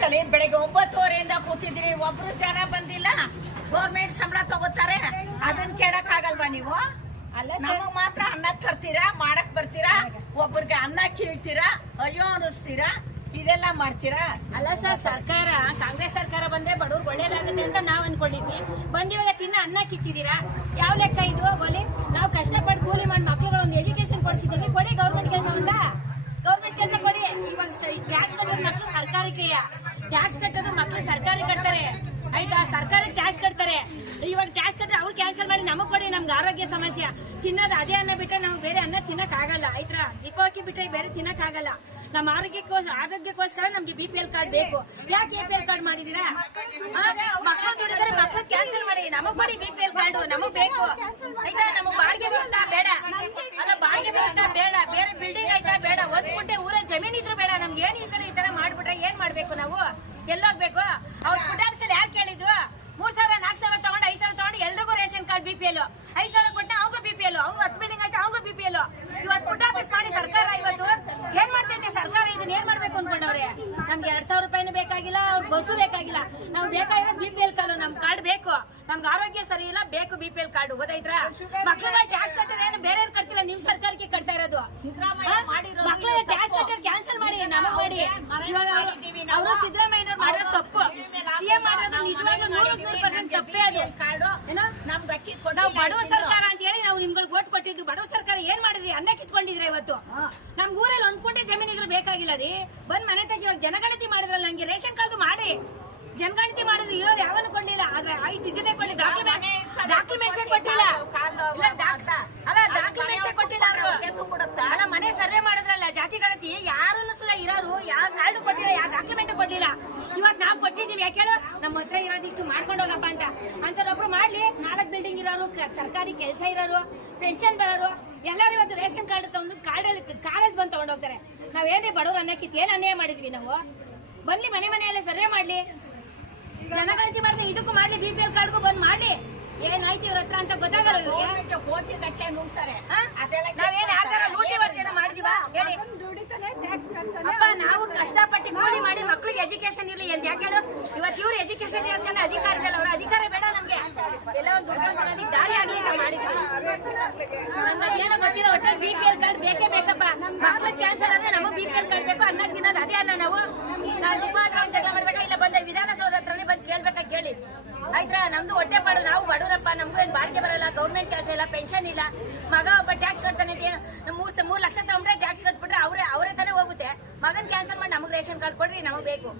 ಸರಿ ಬೆಳಗ್ಗೆ 9:30 ಕೂತಿದ್ರಿ, ಒಬ್ರು ಜನ ಬಂದಿಲ್ಲ. ಗೌರ್ಮೆಂಟ್ ಸಂಬಳ ತಗೋತಾರೆ, ಅದನ್ನ ಕೇಳಕ್ ಆಗಲ್ವಾ ನೀವು? ನಮಗ್ ಮಾತ್ರ ಅನ್ನಕ್ ಬರ್ತೀರಾ, ಮಾಡಕ್ ಬರ್ತೀರಾ, ಒಬ್ಬರಿಗೆ ಅನ್ನ ಕೀಳ್ತೀರಾ, ಅಯ್ಯೋ ಅನಿಸ್ತೀರಾ, ಇದೆಲ್ಲ ಮಾಡ್ತೀರಾ? ಅಲ್ಲ ಸರ್, ಸರ್ಕಾರ ಕಾಂಗ್ರೆಸ್ ಸರ್ಕಾರ ಬಂದ್ರೆ ಬಡವ್ರಿಗೆ ಒಳ್ಳೇದಾಗುತ್ತೆ ಅಂತ ನಾವ್ ಅನ್ಕೊಂಡಿದ್ವಿ. ಬಂದಿವಾಗ ತಿನ್ನ ಅನ್ನ ಕಿತ್ತಿದೀರಾ, ಯಾವ ಲೆಕ್ಕ ಇದು? ಬೋಲಿ ನಾವು ಕಷ್ಟಪಟ್ಟು ಕೂಲಿ ಮಾಡಿ ಮಕ್ಳುಗಳು ಒಂದು ಎಜುಕೇಶನ್ ಕೊಡ್ಸಿದ್ದೀವಿ, ಕೊಡಿ ಗೌರ್ಮೆಂಟ್ ಕೆಲಸ ಬಂದ ಗೌರ್ಮೆಂಟ್ ಕೆಲಸ ಕೊಡಿ. ಇವಾಗ ಟ್ಯಾಕ್ಸ್ ಕಟ್ಟೋದು ಮಕ್ಳು ಸರ್ಕಾರಕ್ಕೆ, ಟ್ಯಾಕ್ಸ್ ಕಟ್ಟೋದು ಮಕ್ಳು ಸರ್ಕಾರ ಕಟ್ತಾರೆ ಆಯ್ತಾ, ಸರ್ಕಾರಕ್ಕೆ ಟ್ಯಾಕ್ಸ್ ಕಟ್ತಾರೆ. ಇವಾಗ ಟ್ಯಾಕ್ಸ್ ಕಟ್ಟರೆ ಅವ್ರು ಕ್ಯಾನ್ಸಲ್ ಮಾಡಿ ನಮಗ್ ಕೊಡಿ. ನಮ್ಗೆ ಆರೋಗ್ಯ ಸಮಸ್ಯೆ, ತಿನ್ನೋದು ಅದೇ ಅನ್ನ ಬಿಟ್ಟರೆ ನಮ್ಗೆ ಬೇರೆ ಅನ್ನ ತಿನ್ನಕ್ ಆಗಲ್ಲ ಆಯ್ತಾ. ದೀಪಾವಳಿ ಬಿಟ್ಟರೆ ಬೇರೆ ತಿನ್ನಕ್ ಆಗಲ್ಲ. ನಮ್ಮ ಆರೋಗ್ಯಕ್ಕೋಸ್ಕರ ನಮ್ಗೆ BPL ಕಾರ್ಡ್ ಬೇಕು. ಯಾಕೆ APL ಕಾರ್ಡ್ ಮಾಡಿದೀರಾ? ಮಕ್ಕಳು ದುಡಿದ್ರೆ ಮಕ್ಕಳು ಕ್ಯಾನ್ಸಲ್ ಮಾಡಿ, ನಮಗ್ ಕೊಡಿ BPL ಕಾರ್ಡ್, ನಮಗ್ ಬೇಕು ಆಯ್ತಾ. ನಮಗ್ ಬಾಡಿಗೆ ಬರುತ್ತಾ ಬೇಡ, ಅಲ್ಲ ಬಾಡಿಗೆ ಬರುತ್ತಾ ಬೇಡ, ಬೇರೆ ಬಿಲ್ಡಿಂಗ್ ಆಯ್ತಾ ಬೇಡ, ಒಂದ್ ಗುಂಟೆ ಊರಲ್ಲಿ ಜಮೀನ್ ಇದ್ರು ಬೇಡ. ನಮ್ಗೆ ಏನ್ ಈ ತರ ಮಾಡ್ಬಿಟ್ರೆ ಏನ್ ಮಾಡ್ಬೇಕು ನಾವು? ಎಲ್ಲೋಗ್ಬೇಕು? ಅವ್ರ ಫುಡ್ ಯಾರು ಕೇಳಿದ್ರು? 3,000 4,000 ತಗೊಂಡು 5,000 ತಗೊಂಡು ಎಲ್ರಿಗೂ ರೇಷನ್ ಕಾರ್ಡ್ BPL, 5,000 ಕೊಟ್ಟ ಅವ್ಗೂ BPL, ಅವ್ನು 10 ಬಿಲ್ಡಿಂಗ್ ಆಯ್ತಾ ಅವ್ಗೂ BPL. ಇವತ್ತು ಫುಡ್ ಆಫೀಸ್ ಮಾಡಿ ಸರ್ಕಾರ ಇವತ್ತು ಏನ್ ಮಾಡ್ತೈತೆ ಸರ್ಕಾರ? ಇದನ್ನ ಏನ್ ಮಾಡ್ಬೇಕು ಅನ್ಕೊಂಡವ್ರೆ? ನಮ್ಗೆ 2,000 ರೂಪಾಯಿನೂ ಬೇಕಾಗಿಲ್ಲ, ಅವ್ರ ಬಸ್ಸು ಬೇಕಾಗಿಲ್ಲ, ನಾವು ಬೇಕಾಗಿರೋದು BPL ಕಾರ್ಡ್. ನಮ್ ಕಾರ್ಡ್ ಬೇಕು, ನಮ್ಗೆ ಆರೋಗ್ಯ ಸರಿ ಇಲ್ಲ, ಬೇಕು BPL ಕಾರ್ಡ್. ಗೊತ್ತಾಯ್ತಾ? ಮಕ್ಳಿಗೆ ಟ್ಯಾಕ್ಸ್ ಕಟ್ಟೋದೇನು ಬೇರೆ ಕಟ್ತಿಲ್ಲ, ನಿಮ್ ಸರ್ಕಾರಕ್ಕೆ ಕಟ್ತಾ ಇರೋದು. ಮಕ್ಳಿಗೆ ಟ್ಯಾಕ್ಸ್ ಕಟ್ಟೋದು ಕ್ಯಾನ್ಸಲ್ ಮಾಡಿ, ನಮಗ್ ಮಾಡಿ. ಇವಾಗ ಅವರು ಸಿದ್ದರಾಮಯ್ಯನವ್ರು ಮಾಡೋದು ತಪ್ಪು, CM ಮಾಡೋದು ನಿಜವಾಗ್ಲೂ 100% ತಪ್ಪೇ ಅದು. ಏನೋ ನಾವು ಬಡವ ಸರ್ಕಾರ ಅಂತ ಹೇಳಿ ನಾವು ನಿಮ್ಗಳಿಗೆ ಓಟ್ ಕೊಟ್ಟಿದ್ದು. ಬಡವ ಸರ್ಕಾರ ಏನ್ ಮಾಡಿದ್ರಿ? ಅನ್ನ ಕಿತ್ಕೊಂಡಿದ್ರೆ ಇವತ್ತು ನಮ್ ಊರಲ್ಲಿ 1 ಗುಂಟೆ ಜಮೀನ್ ಇದ್ರೆ ಬೇಕಾಗಿಲ್ಲ ರೀ. ಬಂದ್ ಮನೆ ತೆಗಿ. ಇವಾಗ ಜನಗಣತಿ ಮಾಡಿದ್ರಲ್ಲ, ನಂಗೆ ರೇಷನ್ ಕಾರ್ಡ್ ಮಾಡಿ ಜನಗಣತಿ ಮಾಡಿದ್ರು, ಇರೋರು ಯಾವನು ಕೊಡ್ಲಿಲ್ಲ. ಆದ್ರೆ ಆಯ್ತು ಇದನ್ನೇ ಕೊಡ್ಲಿ, ಡಾಕ್ಯುಮೆಂಟ್ಸ್ ಕೊಟ್ಟಿಲ್ಲ. ಅಲ್ಲ ಡಾಕ್ಯುಮೆಂಟ್ಸ್ ಕೊಟ್ಟಿಲ್ಲ ಅವರು. ಅಲ್ಲ ಮನೆ ಸರ್ವೆ ಮಾಡಿದ್ರಲ್ಲ ಜಾತಿ ಗಣತಿ, ಯಾರನ್ನು ಸಲ ಇರೋರು ಯಾವ ಕಾರ್ಡು ಕೊಟ್ಟಿಲ್ಲ, ಯಾವ ಡಾಕ್ಯುಮೆಂಟ್ ಕೊಡ್ಲಿಲ್ಲ. ಇವತ್ತು ನಾವು ಕೊಟ್ಟಿದೀವಿ, ಯಾಕೆ ಹೇಳು? ನಮ್ಮ ಹತ್ರ ಇರೋದಿಷ್ಟು ಮಾಡ್ಕೊಂಡು ಹೋಗಪ್ಪ ಅಂತರೊಬ್ರು ಮಾಡ್ಲಿ. 4 ಬಿಲ್ಡಿಂಗ್ ಇರೋರು, ಸರ್ಕಾರಿ ಕೆಲಸ ಇರೋರು, ಪೆನ್ಷನ್ ಬರೋರು ಎಲ್ಲರೂ ಇವತ್ತು ರೇಷನ್ ಕಾರ್ಡ್ ತಗೊಂಡು ಕಾಲೇಜ್ ಬಂದು ತಗೊಂಡು ಹೋಗ್ತಾರೆ. ನಾವೇನೇ ಬಡವರು ಅನ್ನಕ್ಕಿತ್ತು ಏನ್ ಅನ್ಯಾಯ ಮಾಡಿದ್ವಿ ನಾವು? ಬನ್ನಿ ಮನೆಯಲ್ಲೇ ಸರ್ವೆ ಮಾಡ್ಲಿ, ಜನಗಣತಿ ಮಾಡ್ತಾರೆ, ಇದಕ್ಕೂ ಮಾಡ್ಲಿ, BPL ಕಾರ್ಡ್ಗೂ ಬಂದ್ ಮಾಡ್ಲಿ. ಏನಾಯ್ತು ಇವ್ರ ಹತ್ರ ಅಂತ ಗೊತ್ತಾಗಲ್ಲ ಇವ್ರಿಗೆ. ಕೋಟಿ ಗಟ್ಟಲೆ ನುಗ್ತಾರೆ. ನಾವೇನ್ ಯಾರ ಲೂಟಿ ಬರ್ತೀನ ಮಾಡಿದೀವ ಹೇಳಿ? ಅಪ್ಪ ನಾವು ಕಷ್ಟಪಟ್ಟು ಕೂಲಿ ಮಾಡಿ ಮಕ್ಳಿಗೆ ಎಜುಕೇಶನ್ ಇರ್ಲಿ ಅಂತ ಯಾಕೆ ಹೇಳು? ಇವತ್ತು ಇವ್ರು ಎಜುಕೇಶನ್ ಇರ್ತಾನೆ ಅಧಿಕಾರ ಇಲ್ಲ, ಅವ್ರ ಅಧಿಕಾರ ಬೇಡ ನಮ್ಗೆ. ಎಲ್ಲ ಒಂದು ದುಡ್ಡು ದಾರಿ ಆಗ್ಲಿ ಅಂತ ಮಾಡಿದ್ವಿ. ಏನೋ ಗೊತ್ತಿರೋ ಒಟ್ಟು BPL ಕಾರ್ಡ್ ಬೇಕೇ ಬೇಕಪ್ಪ. ಮಕ್ಳಿಗೆ ಕ್ಯಾನ್ಸರ್ ಅಂದ್ರೆ ನಮಗ್ BPL ಕಾರ್ಡ್ ಬೇಕು. ಅನ್ನ ತಿನ್ನೋದು ಅದೇ ಅನ್ನ. ನಾವು ನಿಮ್ಮ ಹತ್ರ ಒಂದು ಜಗಳ ಮಾಡ್ಬೇಕಾ? ಇಲ್ಲ ಬಂದ ವಿಧಾನಸೌಧ ಹತ್ರನೇ ಬಂದು ಕೇಳ್ಬೇಕಾ? ಕೇಳಿ ಆಯ್ತಾ. ನಮ್ದು ಹೊಟ್ಟೆ ಪಾಡು, ನಾವು ಬಡವರಪ್ಪ, ನಮ್ಗೂ ಏನ್ ಬಾಡಿಗೆ ಬರಲ್ಲ, ಗೌರ್ಮೆಂಟ್ ಕೆಲಸ ಇಲ್ಲ, ಪೆನ್ಷನ್ ಇಲ್ಲ. ಮಗ ಒಬ್ಬ ಟ್ಯಾಕ್ಸ್ ಕಟ್ತಾನೆ, 3 ಲಕ್ಷ ತಗೊಂಡ್ರೆ ಟ್ಯಾಕ್ಸ್ ಕಟ್ಬಿಟ್ರೆ ಅವ್ರೇ ತಾನೇ ಹೋಗುತ್ತೆ. ಮಗನ್ ಕ್ಯಾನ್ಸಲ್ ಮಾಡಿ ನಮಗ್ ರೇಷನ್ ಕಾರ್ಡ್ ಕೊಡ್ರಿ, ನಮಗ್ ಬೇಕು.